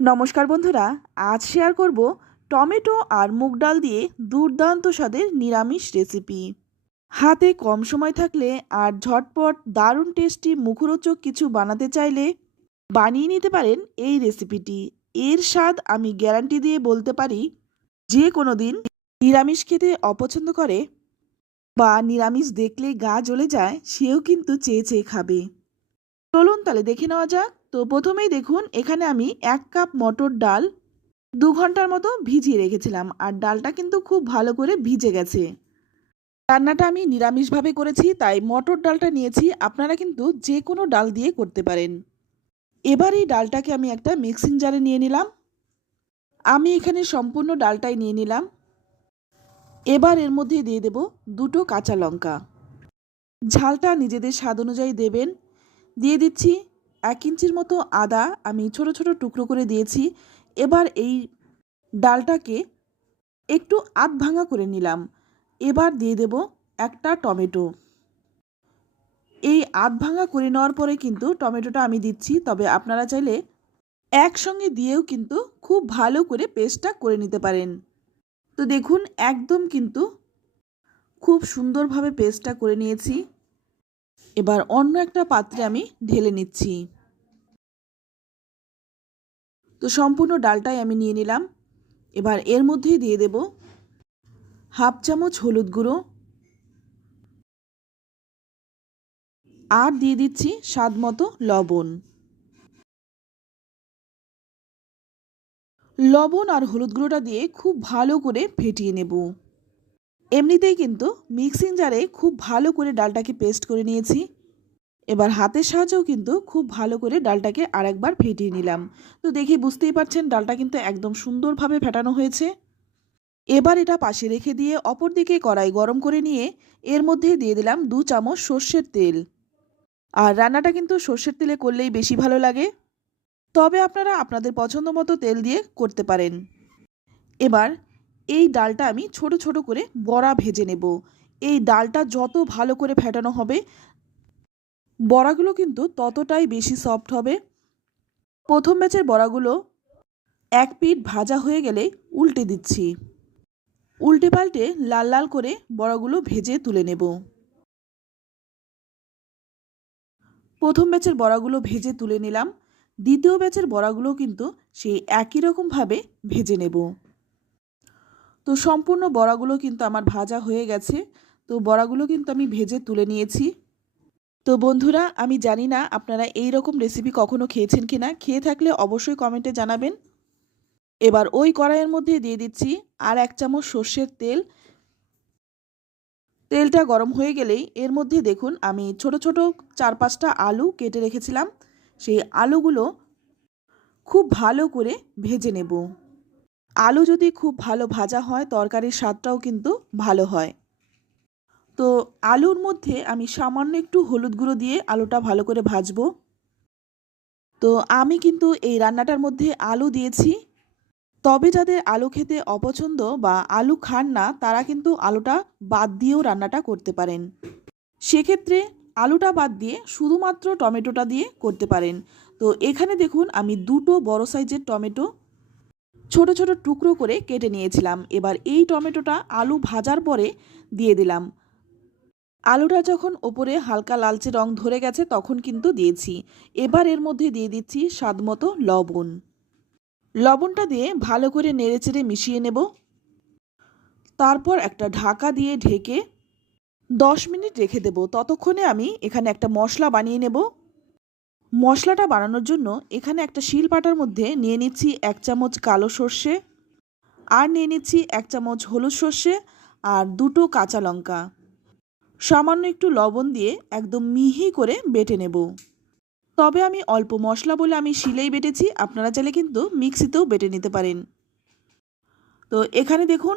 নমস্কার বন্ধুরা, আজ শেয়ার করব টমেটো আর মুগ ডাল দিয়ে দুর্দান্ত স্বাদের নিরামিষ রেসিপি হাতে কম সময় থাকলে আর ঝটপট দারুণ টেস্টি মুখরোচক কিছু বানাতে চাইলে বানিয়ে নিতে পারেন এই রেসিপিটি এর স্বাদ আমি গ্যারান্টি দিয়ে বলতে পারি, যে কোনো দিন নিরামিষ খেতে অপছন্দ করে বা নিরামিষ দেখলে গা জ্বলে যায়, সেও কিন্তু চেয়ে চেয়ে খাবে। চলুন তাহলে দেখে নেওয়া যাক তো প্রথমেই দেখুন, এখানে আমি এক কাপ মটর ডাল দু ঘণ্টার মতো ভিজিয়ে রেখেছিলাম আর ডালটা কিন্তু খুব ভালো করে ভিজে গেছে। রান্নাটা আমি নিরামিষভাবে করেছি, তাই মটর ডালটা নিয়েছি, আপনারা কিন্তু যে কোনো ডাল দিয়ে করতে পারেন। এবার এই ডালটাকে আমি একটা মিক্সিং জারে নিয়ে নিলাম। আমি এখানে সম্পূর্ণ ডালটাই নিয়ে নিলাম। এবার এর মধ্যে দিয়ে দেব দুটো কাঁচা লঙ্কা। ঝালটা নিজেদের স্বাদ অনুযায়ী দেবেন। দিয়ে দিচ্ছি এক ইঞ্চির মতো আদা আমি ছোট ছোট টুকরো করে দিয়েছি। এবার এই ডালটাকে একটু আধ ভাঙা করে নিলাম। এবার দিয়ে দেব একটা টমেটো। এই আধ ভাঙা করে নেওয়ার পরে কিন্তু টমেটোটা আমি দিচ্ছি। তবে আপনারা চাইলে একসঙ্গে দিয়েও কিন্তু খুব ভালো করে পেস্টটা করে নিতে পারেন। তো দেখুন, একদম কিন্তু খুব সুন্দরভাবে পেস্টটা করে নিয়েছি। এবার অন্য একটা পাত্রে আমি ঢেলে নিচ্ছি। তো সম্পূর্ণ ডালটাই আমি নিয়ে নিলাম। এবার এর মধ্যেই দিয়ে দেব হাফ চামচ হলুদ গুঁড়ো। আর দিয়ে দিচ্ছি স্বাদ মতো লবণ। লবণ আর হলুদ গুঁড়োটা দিয়ে খুব ভালো করে ফেটিয়ে নেব। এমনিতেই কিন্তু মিক্সিং জারে খুব ভালো করে ডালটাকে পেস্ট করে নিয়েছি। এবার হাতের সাহায্যেও কিন্তু খুব ভালো করে ডালটাকে আরেকবার ফেটিয়ে নিলাম। তো দেখে বুঝতেই পারছেন ডালটা কিন্তু একদম সুন্দরভাবে ফেটানো হয়েছে। এবার এটা পাশে রেখে দিয়ে অপর দিকে কড়াই গরম করে নিয়ে এর মধ্যে দিয়ে দিলাম দু চামচ সর্ষের তেল। আর রান্নাটা কিন্তু সর্ষের তেলে করলেই বেশি ভালো লাগে। তবে আপনারা আপনাদের পছন্দ মতো তেল দিয়ে করতে পারেন। এবার এই ডালটা আমি ছোট ছোট করে বড়া ভেজে নেব। এই ডালটা যত ভালো করে ফেটানো হবে, বড়াগুলো কিন্তু ততটাই বেশি সফট হবে। প্রথম ব্যাচের বড়াগুলো এক পিঠ ভাজা হয়ে গেলে উল্টে দিচ্ছি। উল্টে পাল্টে লাল লাল করে বড়াগুলো ভেজে তুলে নেব। প্রথম ব্যাচের বড়াগুলো ভেজে তুলে নিলাম। দ্বিতীয় ব্যাচের বড়াগুলো কিন্তু সেই একই রকমভাবে ভেজে নেব। তো সম্পূর্ণ বড়াগুলো কিন্তু আমার ভাজা হয়ে গেছে। তো বড়াগুলো কিন্তু আমি ভেজে তুলে নিয়েছি। তো বন্ধুরা, আমি জানি না আপনারা এই রকম রেসিপি কখনো খেয়েছেন কি না খেয়ে থাকলে অবশ্যই কমেন্টে জানাবেন। এবার ওই কড়াইয়ের মধ্যে দিয়ে দিচ্ছি আর এক চামচ সর্ষের তেল। তেলটা গরম হয়ে গেলেই এর মধ্যে দেখুন, আমি ছোট ছোট চার পাঁচটা আলু কেটে রেখেছিলাম। সেই আলুগুলো খুব ভালো করে ভেজে নেব। আলু যদি খুব ভালো ভাজা হয়, তরকারির স্বাদটাও কিন্তু ভালো হয়। তো আলুর মধ্যে আমি সামান্য একটু হলুদ গুঁড়ো দিয়ে আলুটা ভালো করে ভাজবো। তো আমি কিন্তু এই রান্নাটার মধ্যে আলু দিয়েছি। তবে যাদের আলু খেতে অপছন্দ বা আলু খান না, তারা কিন্তু আলুটা বাদ দিয়েও রান্নাটা করতে পারেন। সেক্ষেত্রে আলুটা বাদ দিয়ে শুধুমাত্র টমেটোটা দিয়ে করতে পারেন। তো এখানে দেখুন, আমি দুটো বড় সাইজের টমেটো ছোট ছোট টুকরো করে কেটে নিয়েছিলাম। এবার এই টমেটোটা আলু ভাজার পরে দিয়ে দিলাম। আলুটা যখন ওপরে হালকা লালচে রং ধরে গেছে তখন কিন্তু দিয়েছি। এবার এর মধ্যে দিয়ে দিচ্ছি স্বাদমতো লবণ। লবণটা দিয়ে ভালো করে নেড়েচেড়ে মিশিয়ে নেব। তারপর একটা ঢাকা দিয়ে ঢেকে দশ মিনিট রেখে দেব। ততক্ষণে আমি এখানে একটা মশলা বানিয়ে নেব। মশলাটা বানানোর জন্য এখানে একটা শিল পাটার মধ্যে নিয়ে নিচ্ছি এক চামচ কালো সর্ষে আর নিয়ে নিচ্ছি এক চামচ হলুদ সর্ষে আর দুটো কাঁচা লঙ্কা। সামান্য একটু লবণ দিয়ে একদম মিহি করে বেটে নেব। তবে আমি অল্প মশলা বলে আমি শিলেই বেটেছি, আপনারা চাইলে কিন্তু মিক্সিতেও বেটে নিতে পারেন। তো এখানে দেখুন,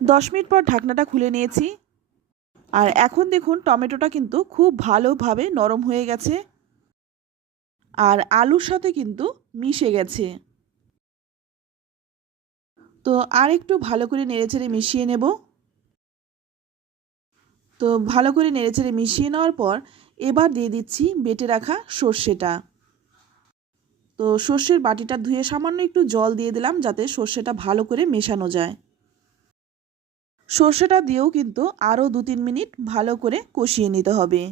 দশ মিনিট পর ঢাকনাটা খুলে নিয়েছি। আর এখন দেখুন, টমেটোটা কিন্তু খুব ভালোভাবে নরম হয়ে গেছে। আর আলুর সাথে কিন্তু মিশে গেছে। তো আর একটু ভালো করে নেড়েচেড়ে মিশিয়ে নেব। তো ভালো করে নেড়েচেড়ে মিশিয়ে নেওয়ার পর এবার দিয়ে দিচ্ছি বেটে রাখা সর্ষেটা। তো সর্ষের বাটিটা ধুয়ে সামান্য একটু জল দিয়ে দিলাম যাতে সর্ষেটা ভালো করে মেশানো যায়। সর্ষেটা দিয়েও কিন্তু আরও দু তিন মিনিট ভালো করে কষিয়ে নিতে হবে।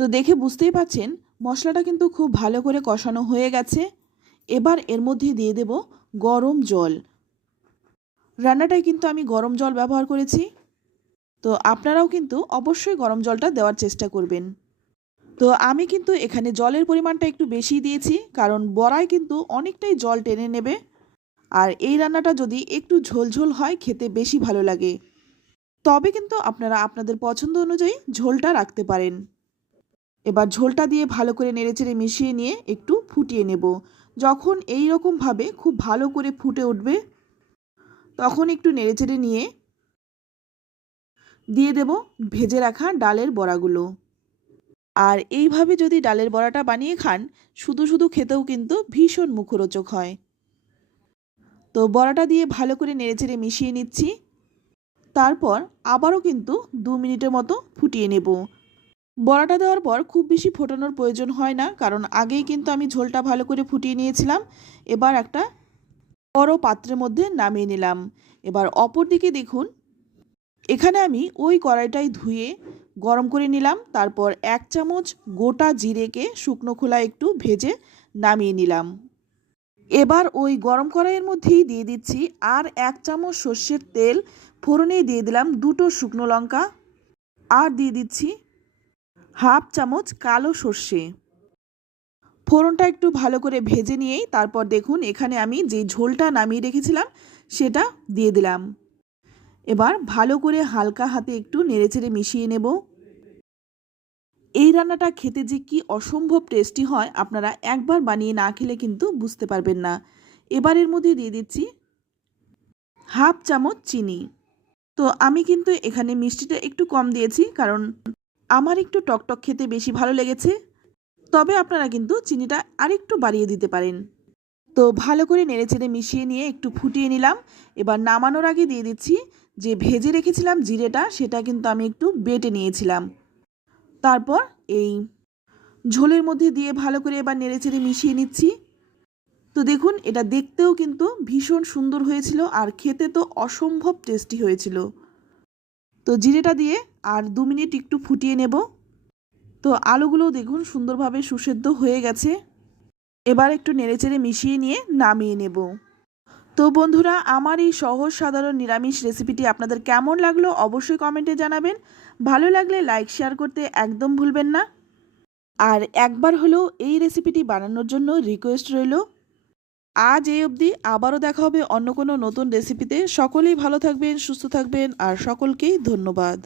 তো দেখে বুঝতেই পাচ্ছেন মশলাটা কিন্তু খুব ভালো করে কষানো হয়ে গেছে। এবার এর মধ্যে দিয়ে দেব গরম জল। রান্নাটায় কিন্তু আমি গরম জল ব্যবহার করেছি। তো আপনারাও কিন্তু অবশ্যই গরম জলটা দেওয়ার চেষ্টা করবেন। তো আমি কিন্তু এখানে জলের পরিমাণটা একটু বেশি দিয়েছি, কারণ বড়ায় কিন্তু অনেকটাই জল টেনে নেবে। আর এই রান্নাটা যদি একটু ঝোলঝোল হয়, খেতে বেশি ভালো লাগে। তবে কিন্তু আপনারা আপনাদের পছন্দ অনুযায়ী ঝোলটা রাখতে পারেন। এবার ঝোলটা দিয়ে ভালো করে নেড়েচেড়ে মিশিয়ে নিয়ে একটু ফুটিয়ে নেব। যখন এই রকমভাবে খুব ভালো করে ফুটে উঠবে, তখন একটু নেড়েচেড়ে নিয়ে দিয়ে দেব ভেজে রাখা ডালের বড়াগুলো। আর এইভাবে যদি ডালের বড়াটা বানিয়ে খান, শুধু শুধু খেতেও কিন্তু ভীষণ মুখরোচক হয়। তো বড়াটা দিয়ে ভালো করে নেড়েচেড়ে মিশিয়ে নিচ্ছি। তারপর আবারও কিন্তু দু মিনিটের মতো ফুটিয়ে নেব। বড়াটা দেওয়ার পর খুব বেশি ফোটানোর প্রয়োজন হয় না, কারণ আগেই কিন্তু আমি ঝোলটা ভালো করে ফুটিয়ে নিয়েছিলাম। এবার একটা বড় পাত্রের মধ্যে নামিয়ে নিলাম। এবার অপর দিকে দেখুন, এখানে আমি ওই কড়াইটাই ধুয়ে গরম করে নিলাম। তারপর এক চামচ গোটা জিরেকে শুকনো খোলা একটু ভেজে নামিয়ে নিলাম। এবার ওই গরম কড়াইয়ের মধ্যেই দিয়ে দিচ্ছি আর এক চামচ সর্ষের তেল। ফোড়নে দিয়ে দিলাম দুটো শুকনো লঙ্কা। আর দিয়ে দিচ্ছি হাফ চামচ কালো সর্ষে। ফোড়নটা একটু ভালো করে ভেজে নিয়েই তারপর দেখুন এখানে আমি যে ঝোলটা নামিয়ে রেখেছিলাম, সেটা দিয়ে দিলাম। এবার ভালো করে হালকা হাতে একটু নেড়েচেড়ে মিশিয়ে নেব। এই রান্নাটা খেতে যে কি অসম্ভব টেস্টি হয় আপনারা একবার বানিয়ে না খেলে কিন্তু বুঝতে পারবেন না। এবার এর মধ্যে দিয়ে দিচ্ছি হাফ চামচ চিনি। তো আমি কিন্তু এখানে মিষ্টিটা একটু কম দিয়েছি, কারণ আমার একটু টকটক খেতে বেশি ভালো লেগেছে। তবে আপনারা কিন্তু চিনিটা আরেকটু বাড়িয়ে দিতে পারেন। তো ভালো করে নেড়েচেড়ে মিশিয়ে নিয়ে একটু ফুটিয়ে নিলাম। এবার নামানোর আগে দিয়ে দিচ্ছি যে ভেজে রেখেছিলাম জিরেটা, সেটা কিন্তু আমি একটু বেটে নিয়েছিলাম। তারপর এই ঝোলের মধ্যে দিয়ে ভালো করে এবার নেড়েচেড়ে মিশিয়ে নিচ্ছি। তো দেখুন, এটা দেখতেও কিন্তু ভীষণ সুন্দর হয়েছিল আর খেতে তো অসম্ভব টেস্টি হয়েছিল। তো জিরেটা দিয়ে আর দু মিনিট একটু ফুটিয়ে নেব। তো আলুগুলোও দেখুন সুন্দরভাবে সুসেদ্ধ হয়ে গেছে। এবার একটু নেড়েচেড়ে মিশিয়ে নিয়ে নামিয়ে নেব। তো বন্ধুরা, আমার এই সহজ সাধারণ নিরামিষ রেসিপিটি আপনাদের কেমন লাগল অবশ্যই কমেন্টে জানাবেন। ভালো লাগলে লাইক, শেয়ার করতে একদম ভুলবেন না। আর একবার হলেও এই রেসিপিটি বানানোর জন্য রিকোয়েস্ট রইল। আজ এই অবধি আবারও দেখা হবে অন্য কোনো নতুন রেসিপিতে সকলেই ভালো থাকবেন, সুস্থ থাকবেন, আর সকলকেই ধন্যবাদ।